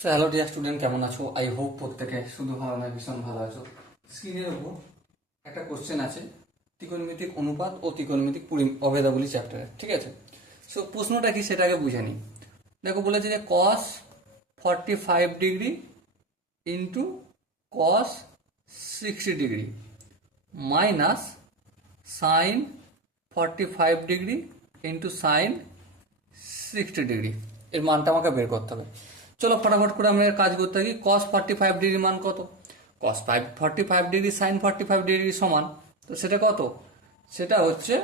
Hello dear student, কেমন আছো? I hope প্রত্যেকে শুধু ভালো নয়, ভীষণ ভালো আছো। স্ক্রিনের উপর একটা কোশ্চেন আছে ত্রিকোণমিতিক অনুপাত ও ত্রিকোণমিতিক অভেদাবলী চ্যাপ্টারে, ঠিক আছে? সো প্রশ্নটা কি সেটা আগে বুঝে নিই। দেখো, বলেছে যে কস 45 degree into cos 60 degree minus sine 45 degree into sign 60 degree, এর মানটা আমাকে বের করতে হবে। চলো ফটাফট করে আমরা এর কাজ করতে থাকি। কস 45 ডিগ্রি মান কত? কস 45 ডিগ্রি সাইন 45 ডিগ্রি সমান, তো সেটা কত? সেটা হচ্ছে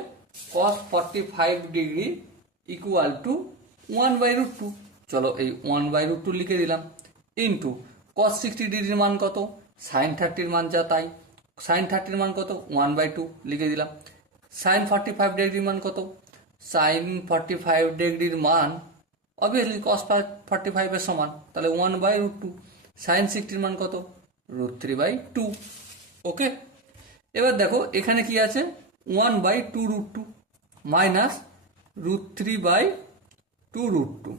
কস 45 ডিগ্রি ইকুয়াল টু 1/√2। চলো এই 1/√2 লিখে দিলাম, ইন্টু কস 60 ডিগ্রির মান কত? সাইন 30-র মান যা তাই। সাইন 30-র মান কত? 1/2 লিখে দিলাম। সাইন 45 ডিগ্রির মান কত? সাইন 45 ডিগ্রির মান অবভিয়াসলি কস 45-এর সমান, তাহলে 1/√2। সাইন 60-র মান কত? √3/2। ওকে, এবার দেখো এখানে কি আছে, 1/2√2 মাইনাস √3/2√2।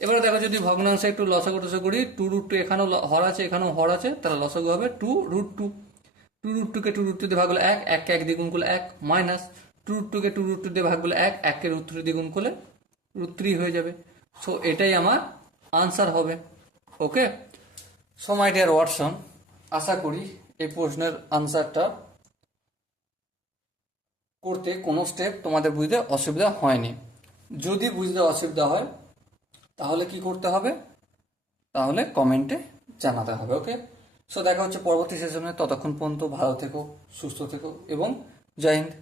এবারে দেখো যদি ভগ্নাংশে একটু লসাগু টসাগু করি, 2√2 এখানেও হর আছে এখানেও হর আছে, তাহলে লসাগু হবে 2√2। 2√2-কে 2√2 দিয়ে ভাগ করলে 1, 1-কে 1 দিয়ে গুণ করলে 1, মাইনাস 2√2-কে 2√2 দিয়ে ভাগ করলে 1, 1-কে √3 দিয়ে গুণ করলে √3 হয়ে যাবে। সো এটাই আমার আনসার হবে। ওকে, সো মাই ডিয়ার ওয়াটসন, আশা করি এই প্রশ্নের আনসারটা করতে কোনো স্টেপ তোমাদের বুঝতে অসুবিধা হয়নি। যদি বুঝতে অসুবিধা হয় তাহলে কি করতে হবে? তাহলে কমেন্টে জানাতে হবে। ওকে, সো দেখা হচ্ছে পরবর্তী সেশনে। ততক্ষণ পর্যন্ত ভালো থেকো, সুস্থ থেকো এবং জয় হিন্দ।